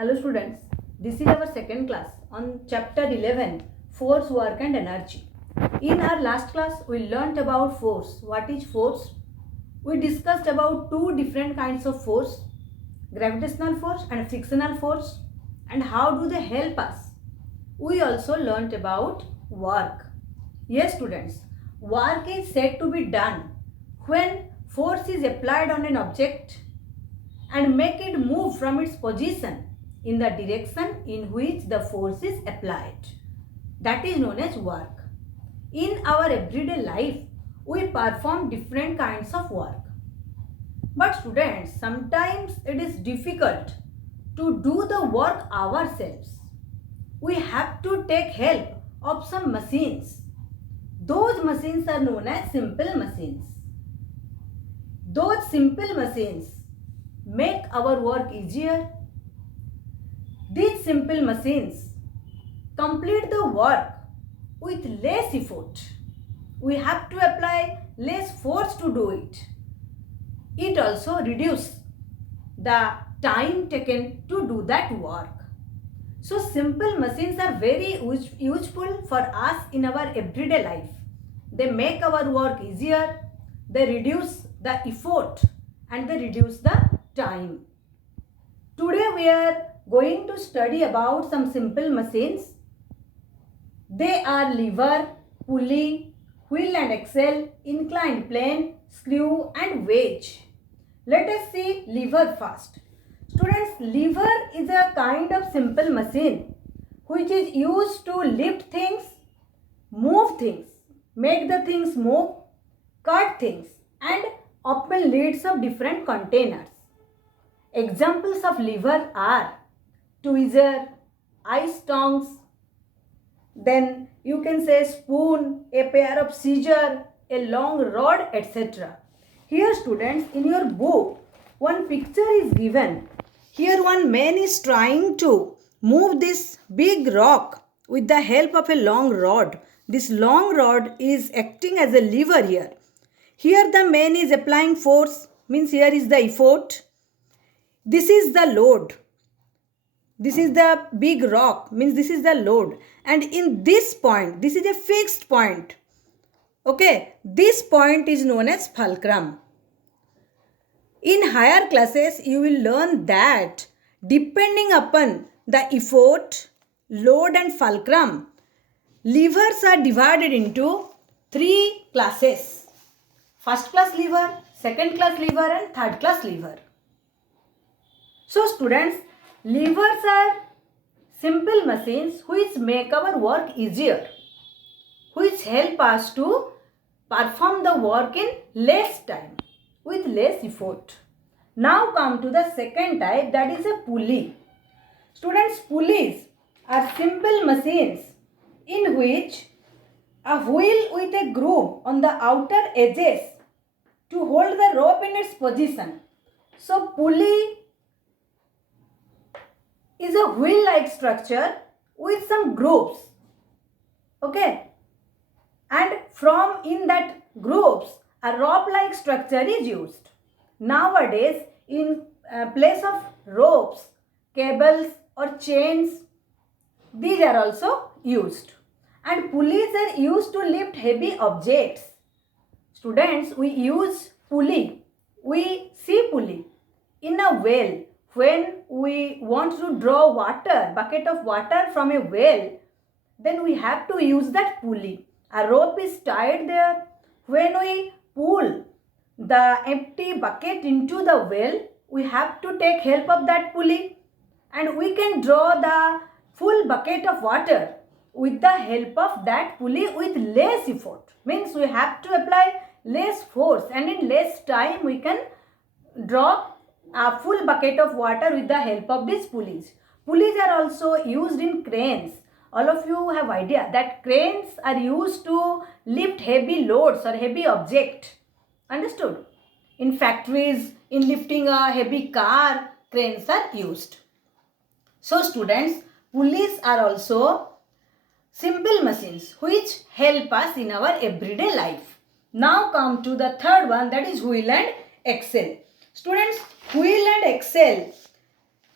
Hello students, this is our second class on chapter 11, force, work and energy. In our last class, we learnt about force. What is force? We discussed about two different kinds of force, gravitational force and frictional force, and how do they help us. We also learnt about work. Yes students, work is said to be done when force is applied on an object and make it move from its position in the direction in which the force is applied. That is known as work. In our everyday life, we perform different kinds of work. But students, sometimes it is difficult to do the work ourselves. We have to take help of some machines. Those machines are known as simple machines. Those simple machines make our work easier. These simple machines complete the work with less effort. We have to apply less force to do it. It also reduces the time taken to do that work. So simple machines are very useful for us in our everyday life. They make our work easier, they reduce the effort and they reduce the time. Today we are going to study about some simple machines. They are lever, pulley, wheel and axle, inclined plane, screw and wedge. Let us see lever first. Students, lever is a kind of simple machine which is used to lift things, move things, make the things move, cut things and open lids of different containers. Examples of lever are tweezer, ice tongs, then you can say spoon, a pair of scissors, a long rod, etc. Here students, in your book, one picture is given. Here one man is trying to move this big rock with the help of a long rod. This long rod is acting as a lever here. Here the man is applying force, means here is the effort. This is the load. This is the big rock, means this is the load. And in this point, this is a fixed point. Okay, this point is known as fulcrum. In higher classes, you will learn that depending upon the effort, load and fulcrum, levers are divided into three classes. First class lever, second class lever and third class lever. So students, levers are simple machines which make our work easier, which help us to perform the work in less time with less effort. Now come to the second type, that is a pulley. Students, pulleys are simple machines in which a wheel with a groove on the outer edges to hold the rope in its position. So pulley is a wheel-like structure with some grooves. Okay, and from in that grooves a rope-like structure is used. Nowadays, in place of ropes, cables or chains, these are also used. And pulleys are used to lift heavy objects. Students, we use pulley. We see pulley in a well. When we want to draw water, bucket of water from a well, then we have to use that pulley. A rope is tied there. When we pull the empty bucket into the well, we have to take help of that pulley and we can draw the full bucket of water with the help of that pulley with less effort. Means we have to apply less force and in less time we can draw a full bucket of water with the help of these pulleys. Pulleys are also used in cranes. All of you have idea that cranes are used to lift heavy loads or heavy object. Understood? In factories, in lifting a heavy car, cranes are used. So students, pulleys are also simple machines which help us in our everyday life. Now come to the third one, that is wheel and axle. Students, wheel and axle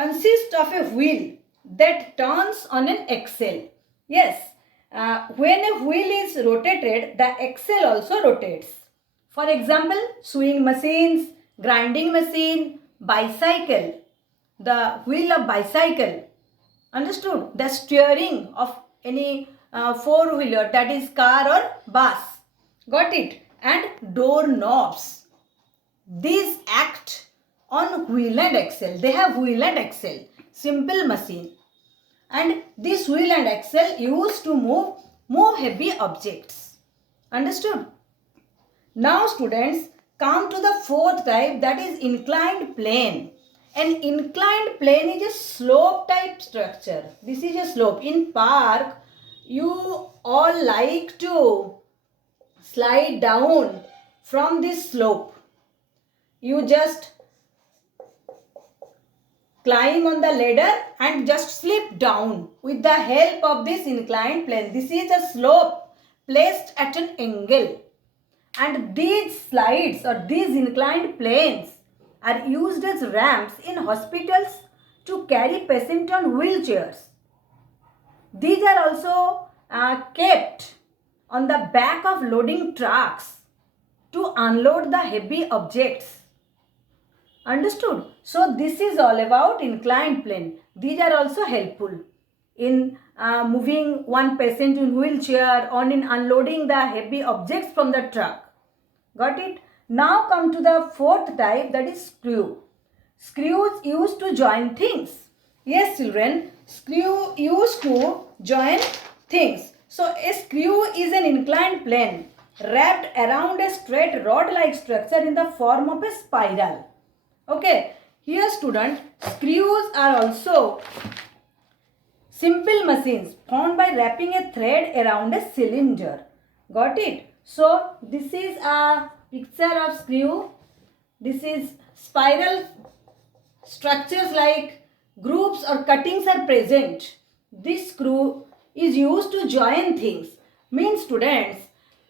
consists of a wheel that turns on an axle. Yes, when a wheel is rotated, the axle also rotates. For example, sewing machines, grinding machine, bicycle, the wheel of bicycle. Understood? The steering of any four-wheeler, that is car or bus. Got it? And door knobs. These act on wheel and axle. They have wheel and axle. Simple machine. And this wheel and axle used to move heavy objects. Understood? Now students, come to the fourth type, that is inclined plane. An inclined plane is a slope type structure. This is a slope. In park, you all like to slide down from this slope. You just climb on the ladder and just slip down with the help of this inclined plane. This is a slope placed at an angle. And these slides or these inclined planes are used as ramps in hospitals to carry patients on wheelchairs. These are also kept on the back of loading trucks to unload the heavy objects. Understood? So this is all about inclined plane. These are also helpful in moving one patient in wheelchair or in unloading the heavy objects from the truck. Got it? Now come to the fourth type, that is screw. Screws used to join things. Yes children, screw used to join things. So a screw is an inclined plane wrapped around a straight rod-like structure in the form of a spiral. Okay, here student, screws are also simple machines formed by wrapping a thread around a cylinder. Got it? So this is a picture of screw. This is spiral structures like grooves or cuttings are present. This screw is used to join things. Means students,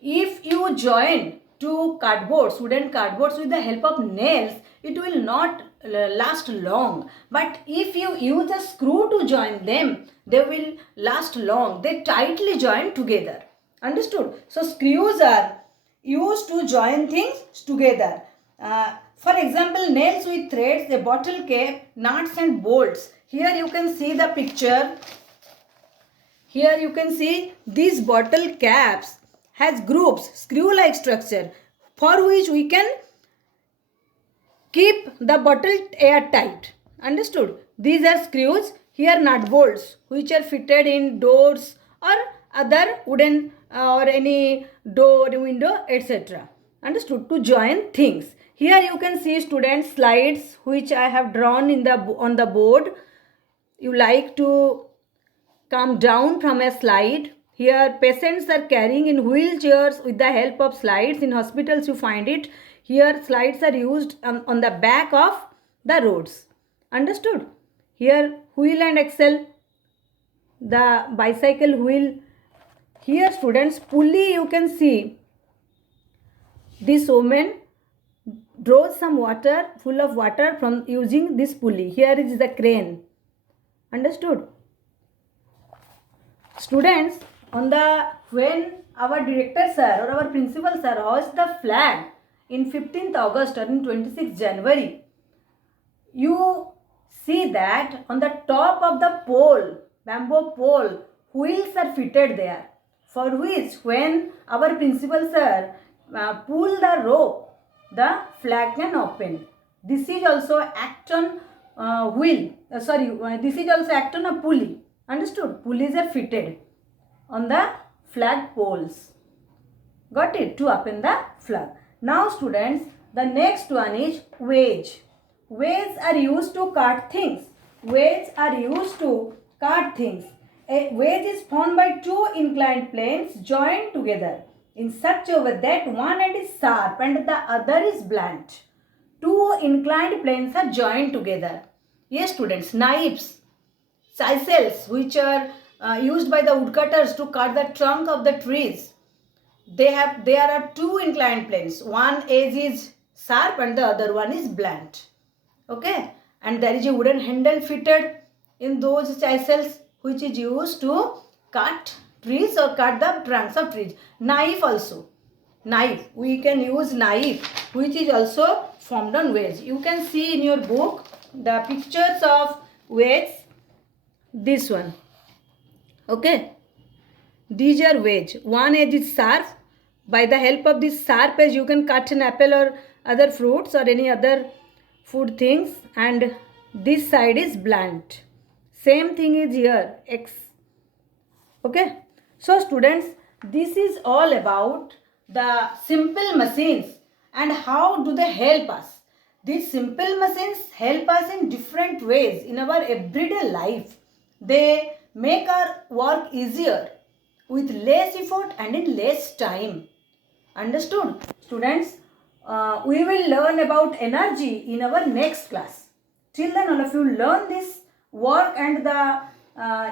if you join two cardboards, wooden cardboards with the help of nails, it will not last long. But if you use a screw to join them, they will last long. They tightly join together. Understood? So screws are used to join things together. For example, nails with threads, a bottle cap, nuts and bolts. Here you can see the picture. Here you can see these bottle caps has grooves, screw-like structure, for which we can keep the bottle airtight. Understood? These are screws. Here nut bolts, which are fitted in doors or other wooden or any door, window, etc. Understood? To join things. Here you can see students slides which I have drawn on the board. You like to come down from a slide. Here patients are carrying in wheelchairs with the help of slides. In hospitals you find it. Here slides are used on the back of the roads. Understood? Here wheel and axle, the bicycle wheel. Here students, pulley, you can see this woman draws some water, full of water from using this pulley. Here is the crane. Understood? Students, when our director sir or our principal sir hoists the flag in 15th August or in 26th January, you see that on the top of the pole, bamboo pole, wheels are fitted there, for which when our principal sir pull the rope, the flag can open. This is also act on this is also act on a pulley. Understood? Pulleys are fitted on the flag poles. Got it? To open the flag. Now students, the next one is wedge. Wedges are used to cut things. Wedges are used to cut things. A wedge is formed by two inclined planes joined together in such a way that one end is sharp and the other is blunt. Two inclined planes are joined together. Yes students, knives, chisels which are used by the woodcutters to cut the trunk of the trees. There are two inclined planes. One edge is sharp and the other one is blunt. Okay. and there is a wooden handle fitted in those chisels which is used to cut trees or cut the trunks of trees. Knife also. Knife. We can use knife which is also formed on wedge. You can see in your book the pictures of wedge. This one. Okay. These are wedge. One edge is sharp. By the help of this sharp edge you can cut an apple or other fruits or any other food things, and this side is blunt. Same thing is here, X. Okay. So students, this is all about the simple machines and how do they help us. These simple machines help us in different ways in our everyday life. They make our work easier with less effort and in less time. Understood? Students, we will learn about energy in our next class. Till then, all of you learn this work and the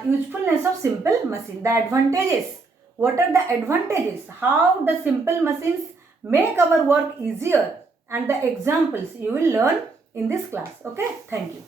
usefulness of simple machine. The advantages. What are the advantages? How the simple machines make our work easier, and the examples you will learn in this class. Okay? Thank you.